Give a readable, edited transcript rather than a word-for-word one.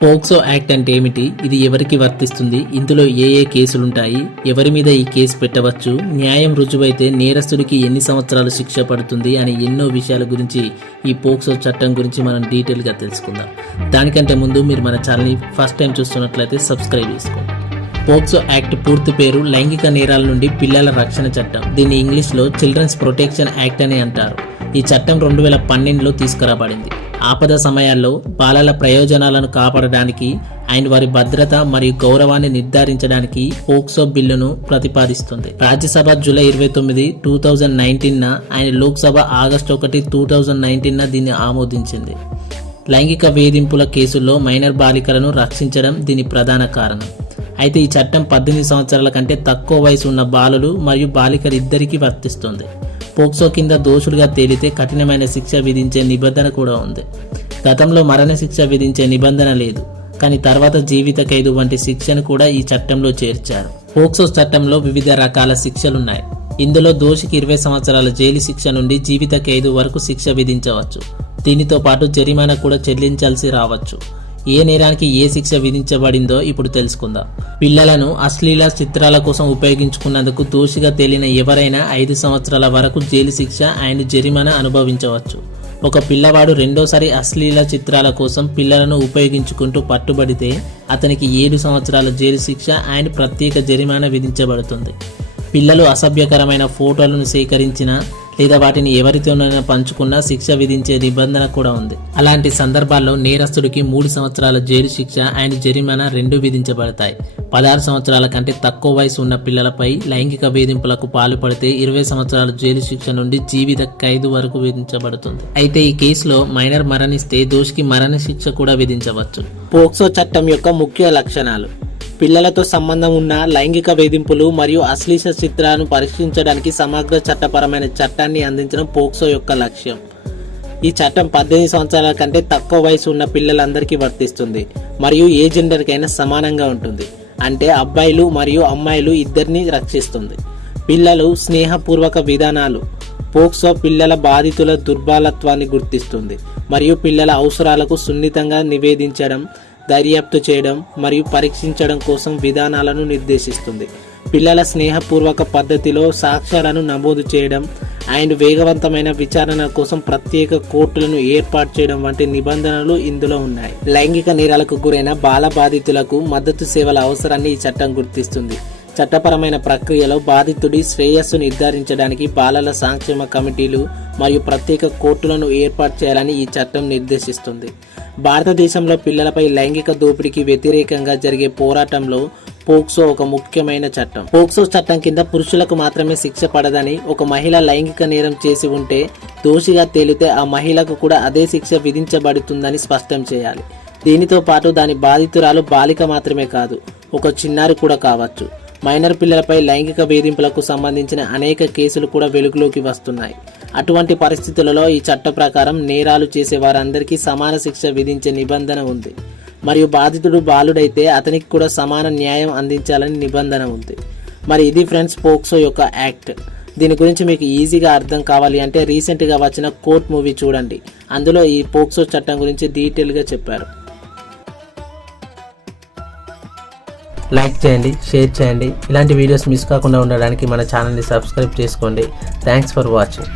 POCSO act అంటే ఏమిటి, ఇది ఎవరికి వర్తిస్తుంది, ఇందులో ఏ ఏ కేసులుంటాయి, ఎవరి మీద ఈ కేసు పెట్టవచ్చు, న్యాయం రుజువైతే నేరస్తుడికి ఎన్ని సంవత్సరాలు శిక్ష పడుతుంది అని ఎన్నో విషయాల గురించి ఈ పోక్సో చట్టం గురించి మనం డీటెయిల్గా తెలుసుకుందాం. దానికంటే ముందు మీరు మన ఛానల్ని ఫస్ట్ టైం చూస్తున్నట్లయితే సబ్స్క్రైబ్ చేసుకోండి. పోక్సో యాక్ట్ పూర్తి పేరు లైంగిక నేరాల నుండి పిల్లల రక్షణ చట్టం. దీన్ని ఇంగ్లీష్లో చిల్డ్రన్స్ ప్రొటెక్షన్ యాక్ట్ అని అంటారు. ఈ చట్టం 2012లో తీసుకురాబడింది. ఆపద సమయాల్లో బాలల ప్రయోజనాలను కాపాడడానికి అండ్ వారి భద్రత మరియు గౌరవాన్ని నిర్ధారించడానికి పోక్సో బిల్లును ప్రతిపాదిస్తుంది. Rajya Sabha July 29, 2019 and Lok Sabha August 1, 2019 దీన్ని ఆమోదించింది. లైంగిక వేధింపుల కేసుల్లో మైనర్ బాలికలను రక్షించడం దీని ప్రధాన కారణం. అయితే ఈ చట్టం 18 సంవత్సరాల కంటే తక్కువ వయసు ఉన్న బాలులు మరియు బాలికలు ఇద్దరికీ వర్తిస్తుంది. పోక్సో కింద దోషులుగా తేలితే కఠినమైన శిక్ష విధించే నిబంధన కూడా ఉంది. గతంలో మరణశిక్ష విధించే నిబంధన లేదు, కానీ తర్వాత జీవిత ఖైదు వంటి శిక్షను కూడా ఈ చట్టంలో చేర్చారు. పోక్సో చట్టంలో వివిధ రకాల శిక్షలున్నాయి. ఇందులో దోషికి 20 సంవత్సరాల జైలు శిక్ష నుండి జీవిత ఖైదు వరకు శిక్ష విధించవచ్చు. దీనితో పాటు జరిమానా కూడా చెల్లించాల్సి రావచ్చు. ఏ నేరానికి ఏ శిక్ష విధించబడిందో ఇప్పుడు తెలుసుకుందాం. పిల్లలను అశ్లీల చిత్రాల కోసం ఉపయోగించుకున్నందుకు దోషిగా తేలిన ఎవరైనా 5 సంవత్సరాల వరకు జైలు శిక్ష అండ్ జరిమానా అనుభవించవచ్చు. ఒక పిల్లవాడు రెండోసారి అశ్లీల చిత్రాల కోసం పిల్లలను ఉపయోగించుకుంటూ పట్టుబడితే అతనికి 7 సంవత్సరాల జైలు శిక్ష అండ్ ప్రత్యేక జరిమానా విధించబడుతుంది. పిల్లలు అసభ్యకరమైన ఫోటోలను సేకరించిన లేదా వాటిని ఎవరితోనైనా పంచుకున్నా శిక్ష విధించే నిబంధన కూడా ఉంది. అలాంటి సందర్భాల్లో నేరస్తుడికి 3 సంవత్సరాల జైలు శిక్ష అండ్ జరిమానా 2 విధించబడతాయి. 16 సంవత్సరాల కంటే తక్కువ వయసు ఉన్న పిల్లలపై లైంగిక వేధింపులకు పాల్పడితే 20 సంవత్సరాల జైలు శిక్ష నుండి జీవిత ఖైదు వరకు విధించబడుతుంది. అయితే ఈ కేసులో మైనర్ మరణిస్తే దోషికి మరణ శిక్ష కూడా విధించవచ్చు. పోక్సో చట్టం యొక్క ముఖ్య లక్షణాలు: పిల్లలతో సంబంధం ఉన్న లైంగిక వేధింపులు మరియు అశ్లీల చిత్రాలను పరీక్షించడానికి సమగ్ర చట్టపరమైన చట్టాన్ని అందించడం పోక్సో యొక్క లక్ష్యం. ఈ చట్టం 18 సంవత్సరాల కంటే తక్కువ వయసు ఉన్న పిల్లలందరికీ వర్తిస్తుంది మరియు ఏ జెండర్కైనా సమానంగా ఉంటుంది. అంటే అబ్బాయిలు మరియు అమ్మాయిలు ఇద్దరిని రక్షిస్తుంది. పిల్లలు స్నేహపూర్వక విధానాలు: పోక్సో పిల్లల బాధితుల దుర్బలత్వాన్ని గుర్తిస్తుంది మరియు పిల్లల అవసరాలకు సున్నితంగా నివేదించడం, దర్యాప్తు చేయడం మరియు పరీక్షించడం కోసం విధానాలను నిర్దేశిస్తుంది. పిల్లల స్నేహపూర్వక పద్ధతిలో సాక్ష్యాలను నమోదు చేయడం అండ్ వేగవంతమైన విచారణ కోసం ప్రత్యేక కోర్టులను ఏర్పాటు చేయడం వంటి నిబంధనలు ఇందులో ఉన్నాయి. లైంగిక నేరాలకు గురైన బాల బాధితులకు మద్దతు సేవల అవసరాన్ని ఈ చట్టం గుర్తిస్తుంది. చట్టపరమైన ప్రక్రియలో బాధితుడి శ్రేయస్సు నిర్ధారించడానికి బాలల సంక్షేమ కమిటీలు మరియు ప్రత్యేక కోర్టులను ఏర్పాటు చేయాలని ఈ చట్టం నిర్దేశిస్తుంది. భారతదేశంలో పిల్లలపై లైంగిక దోపిడీకి వ్యతిరేకంగా జరిగే పోరాటంలో పోక్సో ఒక ముఖ్యమైన చట్టం. పోక్సో చట్టం కింద పురుషులకు మాత్రమే శిక్ష పడదని, ఒక మహిళ లైంగిక నేరం చేసి ఉంటే దోషిగా తేలితే ఆ మహిళకు కూడా అదే శిక్ష విధించబడుతుందని స్పష్టం చేయాలి. దీనితో పాటు దాని బాధితురాలు బాలిక మాత్రమే కాదు, ఒక చిన్నారి కూడా కావచ్చు. మైనర్ పిల్లలపై లైంగిక వేధింపులకు సంబంధించిన అనేక కేసులు కూడా వెలుగులోకి వస్తున్నాయి. అటువంటి పరిస్థితులలో ఈ చట్ట ప్రకారం నేరాలు చేసే వారందరికీ సమాన శిక్ష విధించే నిబంధన ఉంది మరియు బాధితుడు బాలుడైతే అతనికి కూడా సమాన న్యాయం అందించాలని నిబంధన ఉంది. మరి ఇది ఫ్రెండ్స్ పోక్సో యొక్క యాక్ట్. దీని గురించి మీకు ఈజీగా అర్థం కావాలి అంటే రీసెంట్గా వచ్చిన కోర్ట్ మూవీ చూడండి. అందులో ఈ పోక్సో చట్టం గురించి డీటెయిల్గా చెప్పారు. లైక్ చేయండి, షేర్ చేయండి. ఇలాంటి వీడియోస్ మిస్ కాకుండా ఉండడానికి మన ఛానల్ని సబ్స్క్రైబ్ చేసుకోండి. Thanks for watching.